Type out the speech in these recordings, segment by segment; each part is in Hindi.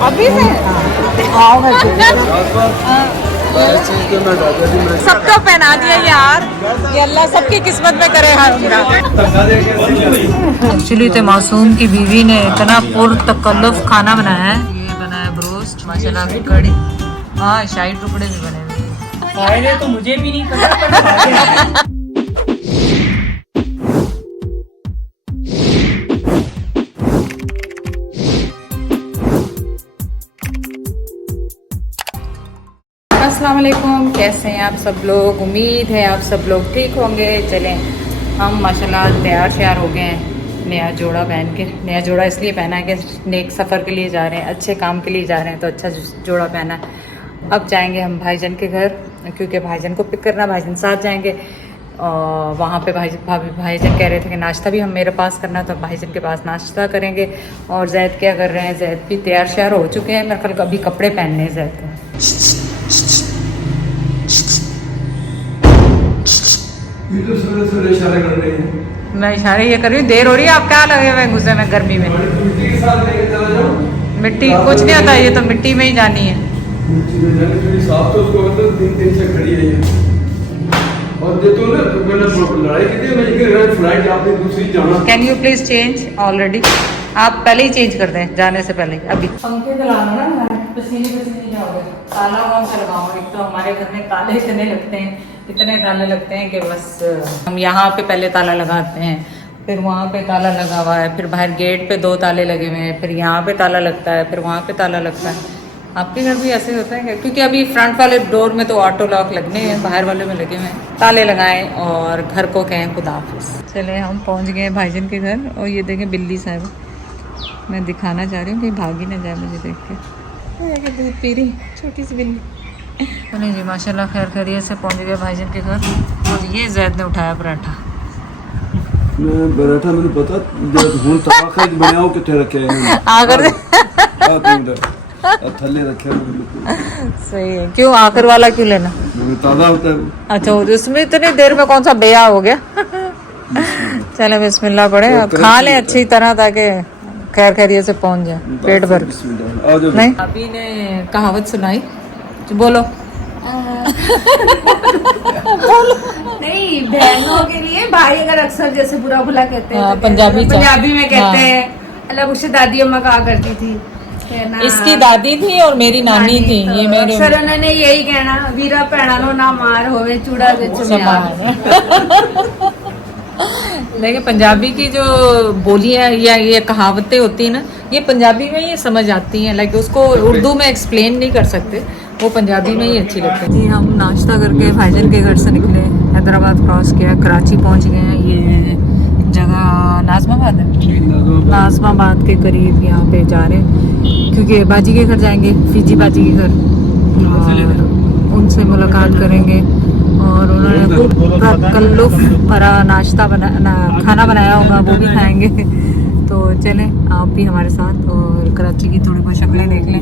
अभी से सबका पहना दिया यार, ये अल्लाह सबकी किस्मत में करे हाजिरा। एक्चुअली तो मासूम की बीवी ने इतना पुरतकल्लुफ खाना बनाया है। ये बनाया ब्रोस्ट माशाल्लाह की कड़ी, हाँ शाही टुकड़े भी बने हुए तो मुझे भी नहीं पता। अस्सलाम वालेकुम, कैसे हैं आप सब लोग? उम्मीद है आप सब लोग ठीक होंगे। चलें हम माशाल्लाह तैयार श्यार हो गए हैं, नया जोड़ा पहन के। नया जोड़ा इसलिए पहना है कि नेक सफ़र के लिए जा रहे हैं, अच्छे काम के लिए जा रहे हैं, तो अच्छा जोड़ा पहना है। अब जाएंगे हम भाईजान के घर, क्योंकि भाईजान को पिक करना, भाईजान साथ जाएंगे। और वहाँ पे भाईजान कह रहे थे कि नाश्ता भी हम मेरे पास करना, तो भाईजान के पास नाश्ता करेंगे। और जैद क्या कर रहे हैं, जैद भी तैयार श्यार हो चुके हैं, मेरे ख्याल अभी कपड़े पहनने हैं जैद को। ये तो सूर्य इशारे कर रहे हैं। मैं इशारे ये कर रही हूँ, देर हो रही है, आप क्या लगे हुए गुस्से में गर्मी में? मिट्टी के साथ लेके चला जाओ। मिट्टी कुछ नहीं होता, ये तो मिट्टी में ही जानी है। मिट्टी में जाने थोड़ी साफ, तो उसको मतलब 3 से खड़ी है ये। और ये तो ना तो मैंने लड़ाई की थी, मैं ये फ्लाइट आपने दूसरी जाना। Can you please change already? आप पहले ही चेंज कर दें, जाने से पहले अभी। पंखे चलाना ना, पसीने पसीने जाओगे। ताला कौन सा लगाऊँ? एक तो हमारे घर में ताले इतने लगते हैं, इतने ताले लगते हैं कि बस हम यहाँ पे पहले ताला लगाते हैं, फिर वहाँ पे ताला लगा हुआ है, फिर बाहर गेट पे 2 ताले लगे हुए हैं, फिर यहाँ पे ताला लगता है, फिर वहाँ पे ताला लगता है। आपके घर भी ऐसे होता है क्या? क्योंकि अभी फ्रंट वाले डोर में तो ऑटो लॉक लगने हैं, बाहर वाले में लगे हुए हैं। ताले लगाएं और घर को कहें खुदा हाफिज़। चले हम पहुँच गए भाईजान के घर। और ये देखें बिल्ली साहब, मैं दिखाना चाह रही हूँ कि भागी ना जाए मुझे देख के। दूध पी रही छोटी सी बिल्ली। तो नहीं जी, माशाल्लाह खैर खैरियत से पहुँच गए भाईजान के घर। और ये जैद ने उठाया पराठा। मैं पराठा मैंने पता जब हुन तबाखा बनाओ किथे रखे हैं आकर थल्ले रखे हैं। सही है, क्यों आखिर वाला क्यों लेना? ताज़ा होता है। अच्छा, उसमें इतनी देर में कौन सा बेया हो गया? चले बिस्मिल्लाह पढ़े, खा लें अच्छी तरह ताकि खैर खैरियत से पहुंच जाए पेट भर। नहीं, अभी ने कहावत सुनाई, बोलो। नहीं, बहनों के लिए भाई अगर अक्सर जैसे बुरा भला कहते हैं, तो पंजाबी में कहते हैं। अल्लाह मुझसे दादी अम्मा कहा करती थी, कहना इसकी दादी थी और मेरी नानी थी। तो ये मेरे अक्सर उन्होंने यही कहना, वीरा भैणा नो ना मार होवे चूड़ा देखिए पंजाबी की जो बोलियां या ये कहावतें होती है ना, ये पंजाबी में ही समझ आती हैं। लाइक उसको उर्दू में एक्सप्लेन नहीं कर सकते, वो पंजाबी में ही अच्छी लगती है। जी हम नाश्ता करके भाईजान के घर से निकले, हैदराबाद क्रॉस किया, कराची पहुंच गए हैं। ये जगह नाज़माबाद है, नाज़माबाद के करीब यहाँ पे जा रहे हैं, क्योंकि बाजी के घर जाएंगे, फीजी बाजी के घर, उनसे मुलाकात करेंगे। और उन्होंने खूब तकल्लुफ़ भरा नाश्ता खाना बनाया होगा, वो भी खाएंगे। तो चलें आप भी हमारे साथ और कराची की थोड़ी बहुत शक्लें देख लें।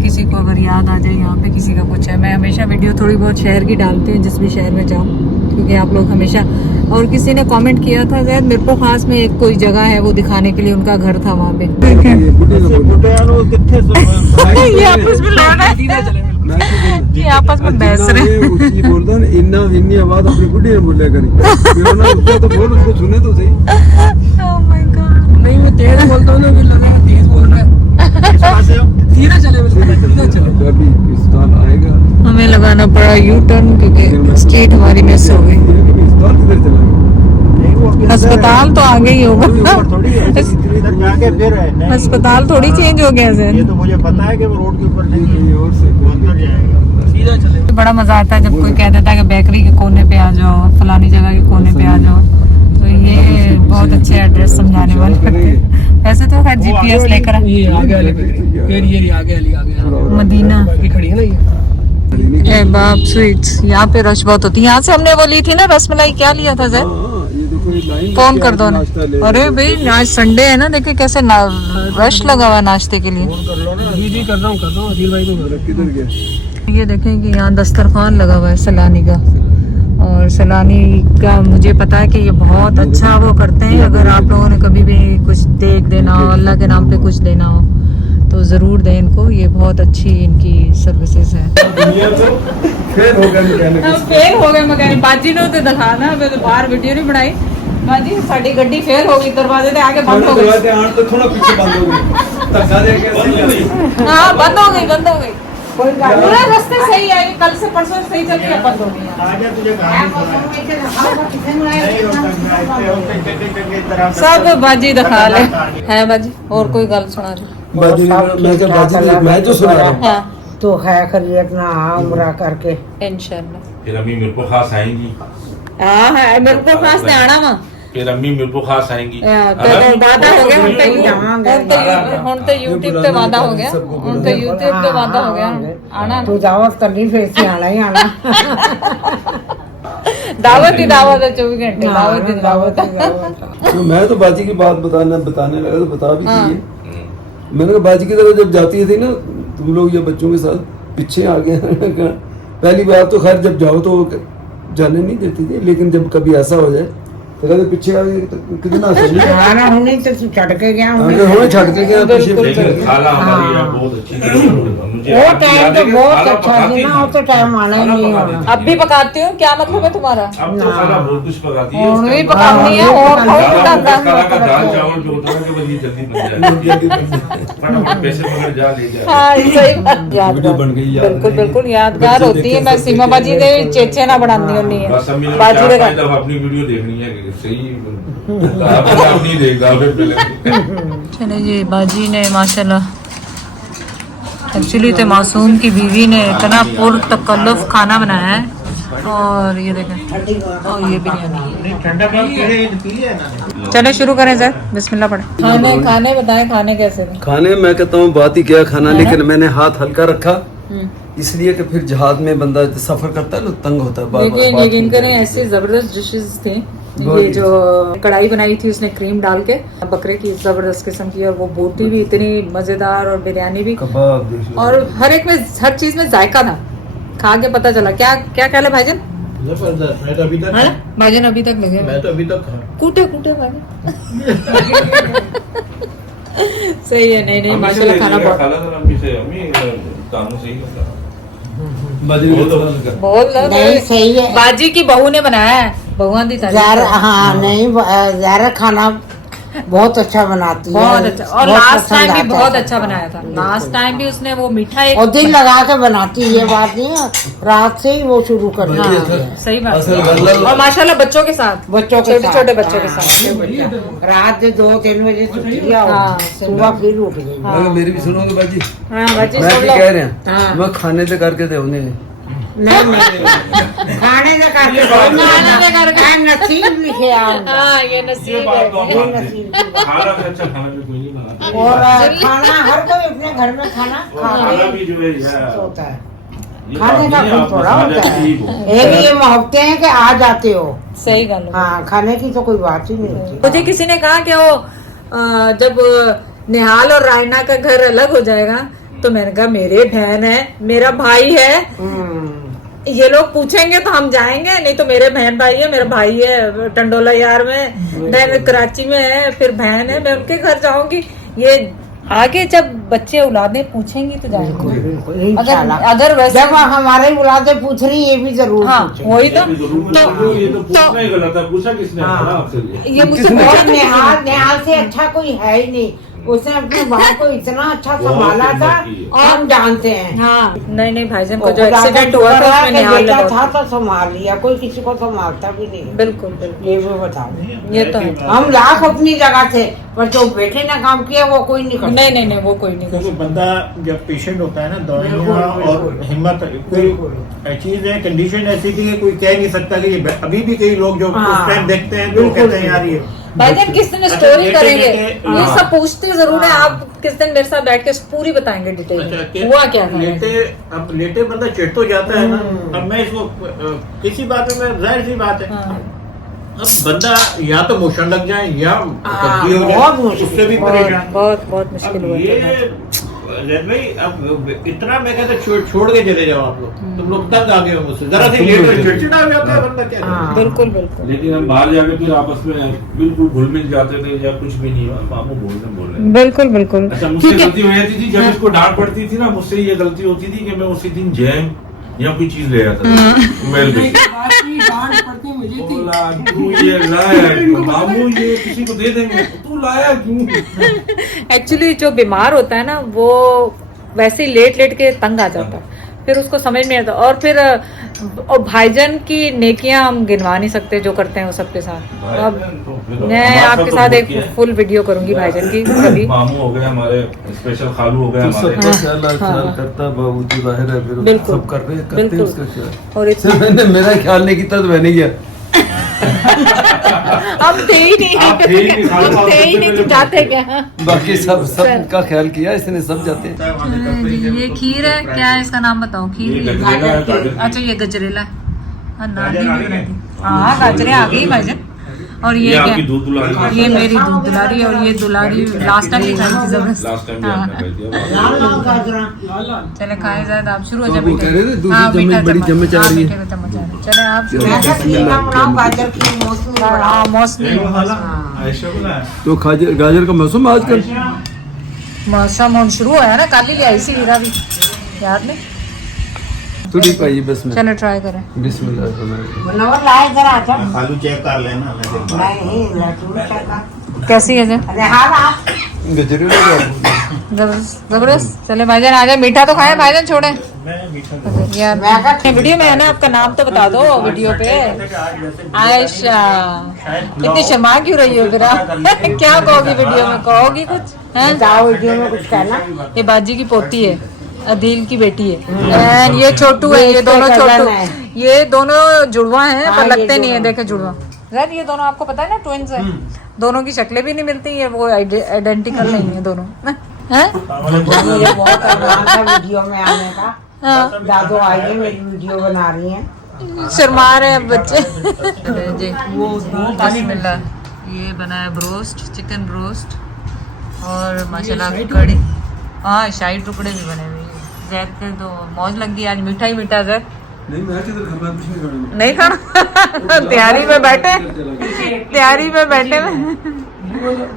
किसी को अगर याद आ जाए यहाँ पे किसी का कुछ है, मैं हमेशा वीडियो थोड़ी बहुत शहर की डालती हूँ जिस भी शहर में जाऊँ, क्योंकि आप लोग हमेशा। और किसी ने कमेंट किया था जैद मेरे को खास में एक कोई जगह है वो दिखाने के लिए, उनका घर था वहाँ पे। ये आपस में लड़ रहे हैं, ये आपस में बहस रहे हैं। उसकी बोलता है इन्ना इन्नी आवाज अपनी बुढ़ी ने बोले करी, फिर ना उसको तो बोल, उसको सुने तो सही। ओह माय गॉड, नहीं मैं तेज बोलता हूँ ना, फिर लगा तेज बोल रहा है। धीरे चले, धीरे चले। अभी पाकिस्तान आएगा, हमें लगाना पड़ा यू टर्न क्योंकि स्ट्रीट हमारी मिस हो गई। पाकिस्तान किधर चला? अस्पताल तो आगे ही होगा, अस्पताल थोड़ी चेंज हो गया सर। ये तो मुझे पता है कि वो रोड के ऊपर नहीं और से अंदर जाएगा। सीधा चले। बड़ा मजा आता है जब कोई कह देता है कि बेकरी के कोने पे आ जाओ, फलानी जगह के कोने पे आ जाओ, तो ये बहुत अच्छे एड्रेस समझाने वाले करते हैं। वैसे तो खैर जीपीएस लेकर ये आगे वाली, फिर ये आगे वाली आ गया मदीना ये खड़ी है ना ये। ए बाप स्वीट्स, यहाँ पे रश बहुत होती है। यहाँ से हमने वो ली थी ना रसमलाई, क्या लिया था सर? फोन कर दो ना। अरे भाई आज संडे है ना, देखिए कैसे रश लगा हुआ नाश्ते के लिए। जी जी कर रहा हूँ अखिल भाई को। किधर गया? ये देखें कि यहाँ दस्तरखान लगा हुआ है सैलानी का, और सैलानी का मुझे पता है कि ये बहुत अच्छा वो करते हैं। अगर आप लोगों ने कभी भी कुछ देख देना हो, अल्लाह के नाम पे कुछ देना हो, तो ज़रूर दें इनको, ये बहुत अच्छी इनकी सर्विसेज है। दुनिया तो फेल हो गया मैकेनिक हम फेल हो गए मैकेनिक, बाजी ने तो दिखाना, मैं तो बाहर वीडियो नहीं बनाई। बाजी साड़ी गड्डी फेल हो गई, दरवाजे से आगे बंद हो गई। दरवाजे आन तो थोड़ा पीछे बंद हो गई, धक्का दे के ऐसे हाँ बंद हो गई। कोई पूरा रास्ते सही है, कल से परसों सही चल रही है, बंद हो गई। आगे तुझे कहानी सब बाजी दिखा ले है बाजी। और कोई गल सुना दे। बाजी मैं क्या बाजी मैं तो सुना रहा हूँ। हाँ तो है खरीद ना उम्र करके इंशाल्लाह। फिर अम्मी मेरे को खास आएंगी। हाँ है मेरे को पास ने आना वा फिर अम्मी मेरे को खास आएंगी। ਤੇ ਵਾਦਾ ਹੋ ਗਿਆ ਹੁਣ ਤੇ YouTube ਤੇ ਵਾਦਾ ਹੋ ਗਿਆ, ਹੁਣ ਤੇ YouTube ਤੇ ਵਾਦਾ ਹੋ ਗਿਆ ਆਣਾ। तू दावत करनी फिर से आना ही आना। दावत ही दावत है, 24 घंटे दावत ही दावत है। तो मैं तो बाजी की बात बताने लगा तो बता भी दी। मैंने कहा बाजी की तरफ जब जाती थी ना तुम लोग या बच्चों के साथ पीछे आ गए। पहली बार तो खैर जब जाओ तो जाने नहीं देती थी, लेकिन जब कभी ऐसा हो जाए तो कहते पीछे आ गए तो कितना सही है। हमारा होने तो तू छड़ के गया अगर हमें छड़ के गया पीछे लेकिन खाला हमारी यहाँ बहुत अच्छी मुझे वो आज भी टाइम याद तो है कि बहुत खाला अच्छा पकाती थी ना, थी। वो तो टाइम आना ही नहीं होना। अब भी पकाती हूँ, क्या मतलब है तुम्हारा? अब तो खाला बहुत कुछ पकाती है। और भी उसका पकाती है और खाओ खाला पकाता खाला का दाल चावल जो होता है कि बस ये जल्दी बन जाए। फटाफट पैसे मगर जा ले जाए। हाँ सही बात, वीडियो बन गई याद बिल्कुल है। बिल्कुल यादगार होती है। मैं सीमा बाजी ने चेचे ना बनानी होनी बस है अम्मी ने बाजी चार ने पाँच दफा अपनी वीडियो देखनी है कि सही आप नहीं देखता पहले। चले जी बाजी ने माशाल्लाह एक्चुअली तो मासूम की बीवी ने इतना पुरतकल्लुफ खाना बनाया है। और ये देखें, और ये बिरयानी। ठंडा पी लिया ना। चले शुरू करें सर, बिस्मिल्लाह पढ़े। खाने बताएं, खाने कैसे थे? खाने मैं कहता हूँ बात ही क्या खाना, लेकिन मैंने हाथ हल्का रखा इसलिए कि फिर जहाज में बंदा सफर करता है ना तंग होता है बार-बार लेकिन बात यकीन होती है। करें ऐसी जबरदस्त डिशेस थी। बहुत ये जो कढ़ाई बनाई थी उसने क्रीम डाल के बकरे की, जबरदस्त किस्म की, और वो बोटी भी इतनी मजेदार, और बिरयानी भी, कबाब देख लो। और हर एक में हर चीज में जायका था। खा के पता चला क्या क्या ख्याल है भाईजान? जबरदस्त। मैं तो अभी है ना भाईजान? अभी तक लगे मैं तो अभी तक कूटे कूटे भाईजान। सही है, नहीं नहीं माशाल्लाह खाना बहुत खाला तो अम्मी से अम्मी कानून सही होता है। बाजी को तो लगा। बहुत नहीं सही है बाजी की बहू ने बनाया है, बहुआ दी तारीफ ज़ारा। है। हाँ नहीं ज़ारा खाना बहुत अच्छा बनाती है, बहुत अच्छा, और बहुत लास्ट पसंद टाइम भी आता बहुत है। अच्छा बनाया था। लास्ट टाइम भी उसने वो मीठा एक और दिल लगा के बनाती है, ये बात नहीं है रात से ही वो शुरू कर देती हाँ, है सही बात असल है। गल्ला- और माशाल्लाह बच्चों के साथ, बच्चों के छोटे साथ। छोटे बच्चों के हाँ, साथ। रात 2-3 बजे छुट्टी आओ, हाँ, सुबह फिर उठ गई। मैं कहा मेरी भी सुनोगे बाजी? हाँ बाजी मैं सुन क्या लो। कह रहे हैं हाँ। मैं खाने से करके दे उन्हें नहीं नहीं खाने से करके खाने से करके। नसीब लिखे आओ हाँ ये ये नसीब बात है। तो हम मानते हैं। खाना से अच्छा खाना भी कोई नहीं बनाता। और खाना हर कोई अपने घर में खाना और खा खाना के भी जो है यार, होता है। ये खाने बात का नहीं है, कोई आप थोड़ा समझ होता है, ठीक हो। एक ये मोहब्बतें हैं कि आ जाते हो। सही गल है। हाँ खाने की तो कोई बात ही नहीं होती। मुझे किसी ने कहा कि वो जब निहाल और रायना का घर अलग हो जाएगा, तो मैंने कहा मेरे बहन है, मेरा भाई है, ये लोग पूछेंगे तो हम जाएंगे, नहीं तो मेरे बहन भाई है, मेरा भाई है टंडोला यार में, मैं कराची में है, फिर बहन है, मैं उनके घर जाऊंगी। ये आगे जब बच्चे औलादें पूछेंगी तो जाएंगे। बिल्कुल इंशाल्लाह। अगर वैसे जब हमारे औलादें पूछ रही ये भी जरूर हाँ पूछेंगे। वही तो ये तो जरूर ये तो पूछना ही गलत है। पूछा किसने? हाँ। आपसे ये। ये मुझसे और पूछा निहाल निहाल से अच्छा कोई है ही नहीं। उसने अपने बाप को इतना अच्छा संभाला था, और हम जानते हैं। हाँ नहीं नहीं भाईजान को और जो एक्सीडेंट हुआ था उसमें निहाल ने बेटा था बहुत तो संभाल लिया, कोई किसी को संभालता भी नहीं। बिल्कुल बिल्कुल ये भी बताओ, ये तो है। हम लाख अपनी जगह थे, पर जो बेटे ने काम किया वो कोई नहीं करता। नहीं नहीं नहीं वो कोई नहीं कर क्योंकि बंदा जब पेशेंट होता है ना, दवाइयाँ और हिम्मत, कोई चीज है, कंडीशन ऐसी थी कि कोई कह नहीं सकता कि ये अभी भी कई लोग जो हाँ। उस टाइम देखते हैं तो कहते हैं यार ये भाईजान किस दिन अच्छा, स्टोरी लेटे- करेंगे, लेटे- ये हाँ। सब पूछते जरूर है। हाँ। आप किस दिन मेरे साथ बैठ के पूरी बताएंगे डिटेल अच्छा, में हुआ क्या था। लेटे, अब लेटे बंदा चिढ़ तो जाता है ना। अब मैं इसको किसी बात में जाहिर सी बात है, हाँ। अब बंदा या तो मोशन लग जाए या हाँ, तब्दील हो बहुत जाए, मुश्किल, उससे भी बहुत परेशान। बहुत बहुत मुश्किल अब हुआ ये था। जैद भाई अब इतना मैं कहता छोड़ के चले जाओ आप लोग, तुम लोग तंग आ गए हो मुझसे, जरा सी लेट हो चिड़चिड़ा हो जाता है बंदा, क्या करे? बिल्कुल बिल्कुल। लेकिन हम बाहर जाके फिर आपस में बिल्कुल घुल मिल जाते थे या कुछ भी नहीं हुआ, मामू बोल रहे हैं। बिल्कुल बिल्कुल। अच्छा मुझसे गलती हो जाती थी, जब इसको डांट पड़ती थी ना, मुझसे ये गलती होती थी कि मैं उसी दिन जैम या कोई चीज ले आता था मेल पे। डांट पड़ती मुझे थी। बोला तू ये लाया क्यों? मामू ये किसी को दे देंगे, तू लाया क्यों? एक्चुअली जो बीमार होता है ना वो वैसे ही लेट के तंग आ जाता है, फिर उसको समझ नहीं आता। और फिर और भाईजान की नेकियां हम गिनवा नहीं सकते जो करते हैं वो सबके साथ। अब मैं आपके साथ एक फुल वीडियो करूंगी भाईजान की कभी। मामू हो गए हमारे, स्पेशल खालू हो गए तो हमारे। सबका ख्याल करता बाबू जी, जाहिर है फिर बिल्कुल। सब कर रहे हैं, करते हैं बिल्कुल। उसका ख्याल। और सिर्फ मैंने मेरा ख्याल नहीं किया तो मैंने किया। हम थे ही नहीं, आप थे ही नहीं, खालू हम थे ही नहीं तो जाते क्या। बाकी सब का ख्याल किया इसने, सब जाते हैं। ये खीर है, क्या है इसका नाम बताओ? खीर ये गजरेला है, गाजर। अच्छा ये गजरेला है। गाजर आ गई? हाँ गाजरे आ गई भाईजान। और ये क्या? आपकी दूध दुलारी। ये मेरी दूध दुलारी और ये दुलारी लास्ट टाइम भी खाई थी जबरदस्त। लास्ट टाइम भी हाँ। आपने खाई थी। लाल लाल गाजरा। चले खाए जाए आप शुरू हो जाए। बाबू कह रहे थे दूसरी हाँ, चम्मच मीठा बड़ी चम्मच आ रही है। मीठे का चम्मच आ रही है। चले आप शुरू मैं तो खीर ना बनाऊं, गाजर की मौसमी हाँ बनाऊं। मौसमी तो गाजर का मौसम आजकल मौसम हम शुरू होया ना, कल ही ले आई सी हीरा भी, याद नहीं? थोड़ी पाइए बस में। चलो ट्राई करें। बिस्मिल्लाह। मनोहर लाए जरा आजा। खालू चेक कर लेना। नहीं लड्डू चका। कैसी है जी? अरे हाँ हाँ। गजरे जबरदस्त जबरदस्त। चले भाईजान आ जाए, मीठा तो खाए भाईजान, छोड़े यार। वीडियो में है ना, आपका नाम तो बता दो वीडियो पे। आयशा, इतनी शर्मा क्यों रही हो फिर आप? क्या कहोगी वीडियो में? कहोगी कुछ हैं? जाओ वीडियो में कुछ कहना। ये बाजी की पोती है, अदील की बेटी है। एंड ये छोटू है, ये दोनों छोटू, ये दोनों जुड़वा हैं पर लगते नहीं है। देखे जुड़वा यार, ये दोनों आपको पता है ना ट्विंस है। दोनों की शक्लें भी नहीं मिलती है, वो आइडेंटिकल नहीं है दोनों। हैं? मुझे बहुत अरमान था वीडियो में आने का। हाँ, दादू आई है, मेरी वीडियो बना रही है। शर्मा रहे हैं बच्चे जी। बिस्मिल्लाह। ये बना है ब्रोस्ट, चिकन ब्रोस्ट और माशाल्लाह कड़ी। हाँ शाही टुकड़े भी बने हुए हैं। जैद के तो मौज लग गई आज, मीठा ही मीठा। जैद नहीं मैं किधर खाना, कुछ नहीं खाना। नहीं खाना तैयारी में बैठे, तैयारी में बैठे में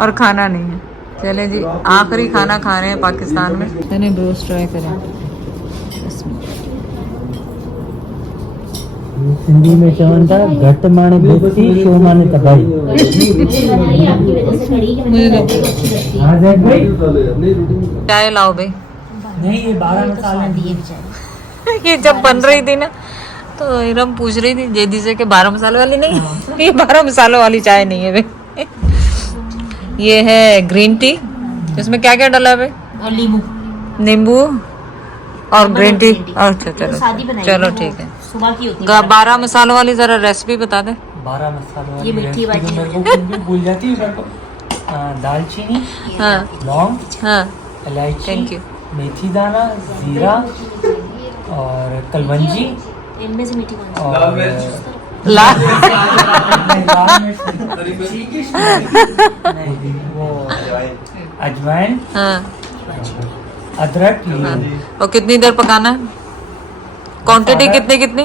और खाना नहीं है। चले जी, आखिरी खाना खा रहे हैं पाकिस्तान में। मैंने ब्रोस्ट ट्राई करें। हिंदी में चवंदा घट माने दोस्ती, शो माने तबाही। हाँ जैद भाई। चाय लाओ भाई। नहीं ये 12 मसाले दिए। ये जब बन रही थी ना तो इरम पूछ रही थी जेदी से कि 12 मसाले वाली नहीं है। ये 12 मसालों वाली चाय नहीं है भाई। ये है ग्रीन टी, इसमें क्या क्या डाला है भाई? और नींबू, नींबू और ग्रीन टी। अच्छा शादी चलो बनाई चलो है, ठीक है। सुबह की होती है। 12 मसालों वाली जरा रेसिपी बता दे। 12 मसालों ये मीठी वाली मेरे को भूल जाती है मेरे को। दालचीनी, हाँ लौंग, हाँ इलायची, थैंक यू। मेथी दाना, जीरा और कलवंजी इनमें से मीठी कौन सी? और लाल नहीं, वो अजवाइन, हाँ अदरक, और कितनी देर पकाना है? क्वांटिटी कितनी कितनी?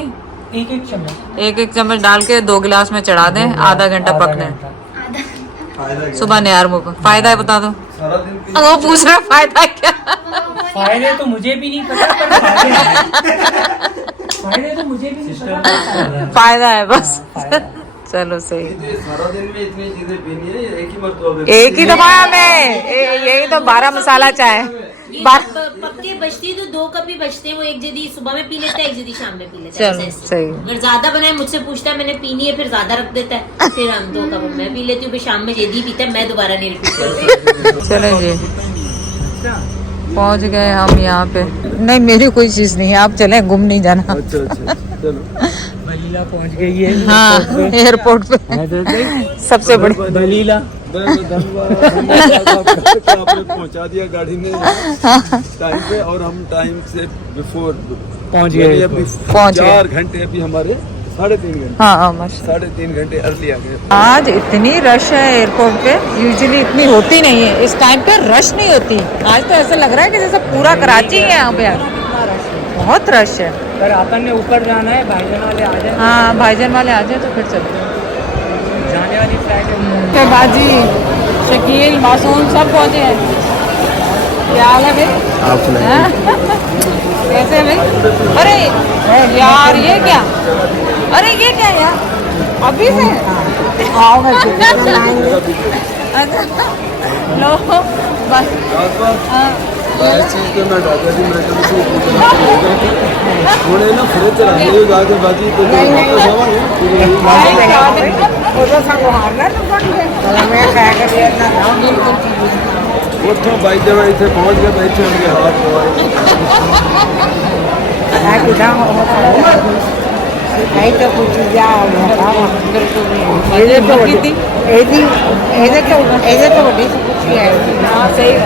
एक एक चम्मच। एक चम्मच डाल के 2 गिलास में चढ़ा दें, आधा घंटा पकने। सुबह नियार मुँह पर। फायदा है बता दो। सारा दिन वो पूछ रहा फायदा क्या? फायदे तो मुझे भी नहीं पता, पर फायदे तो मुझे भी नहीं पता। फायदा है बस। फायदा। चलो सही। सारा दिन में इतनी चीजें पीनी है, एक ही मरतबा एक ही दफा में यही तो 12 मसाला चाय। ये पक्के बचती तो 2 कप ही बचते हैं। वो एक जदी सुबह में पी लेता है, एक जदी शाम में पी लेता है। चलो ऐसे। सही। अगर ज्यादा बनाए मुझसे पूछता है मैंने पीनी है, फिर ज्यादा रख देता है। फिर हम 2 कप मैं पी लेती हूँ, फिर शाम में जेदी पीता है, मैं दोबारा नहीं रिपीट करती। चले जी, पहुंच गए हम यहाँ पे। नहीं मेरी कोई चीज नहीं है, आप चले, गुम नहीं जाना। अच्छा अच्छा चलो। दलीला पहुंच गई है। हाँ एयरपोर्ट पे सबसे बड़ी दलीला। आपने पहुंचा दिया गाड़ी ने टाइम पे, और हम टाइम से बिफोर पहुंच गए। अभी पहुंच गए। 4 घंटे अभी हमारे 3.5 घंटे हाँ माशा 3.5 घंटे अर्ली आ गए। आज इतनी रश है एयरपोर्ट पे, यूजुअली इतनी होती नहीं है, इस टाइम पे रश नहीं होती। आज तो ऐसा लग रहा है कि जैसे पूरा कराची है यहाँ पे, बहुत रश है। पर अपन ने ऊपर जाना है, भाईजान वाले आ जाए। हाँ भाईजान वाले आ जाए तो फिर चलते हैं। जाने वाली फ्लाइट के बाजी शकील मासूम सब पहुँचे हैं। क्या हाल है भाई? आप हाँ? कैसे है भाई? अरे यार ये क्या, अरे ये क्या यार, अभी से आओगे अच्छा लो बस। हाँ। चीज तो मैं डॉक्टर जी मैं कभी से थोड़े ना फ्रिज चलाने हो जाके बाकी तो ਉੱਥੋਂ ਬਾਈ ਜਵਾ ਇੱਥੇ ਪਹੁੰਚ ਕੇ ਬੈਠੇ ਹੋਣਗੇ ਹਾथ नहीं तो कुछ जा ਇਹਦੇ ਤੋਂ ਵੱਡੀ ਇਹਦੇ ਤੋਂ ਵੱਡੀ ਕੁਛ ਹੈ। हाँ सही है।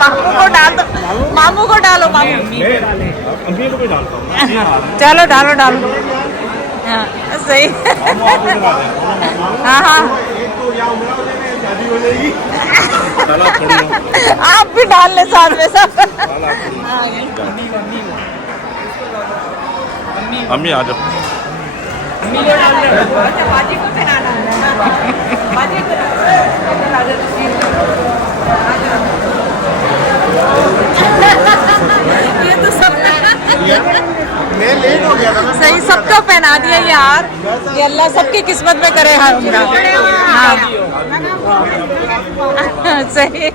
मामू को डाल दो, मामू को डालो, मामू अभी को भी डालता हूँ चलो डालो डालो। हाँ सही। हाँ हाँ आप भी डाल ले साथ में सब। अम्मी आ जाओ। बाजी को पहनाना है, बाजी को ये तो सब मैं लेट हो गया था ना। सही, सबको पहना दिया यार। ये अल्लाह सबकी किस्मत में करे हाँ उनका। हाँ सही है।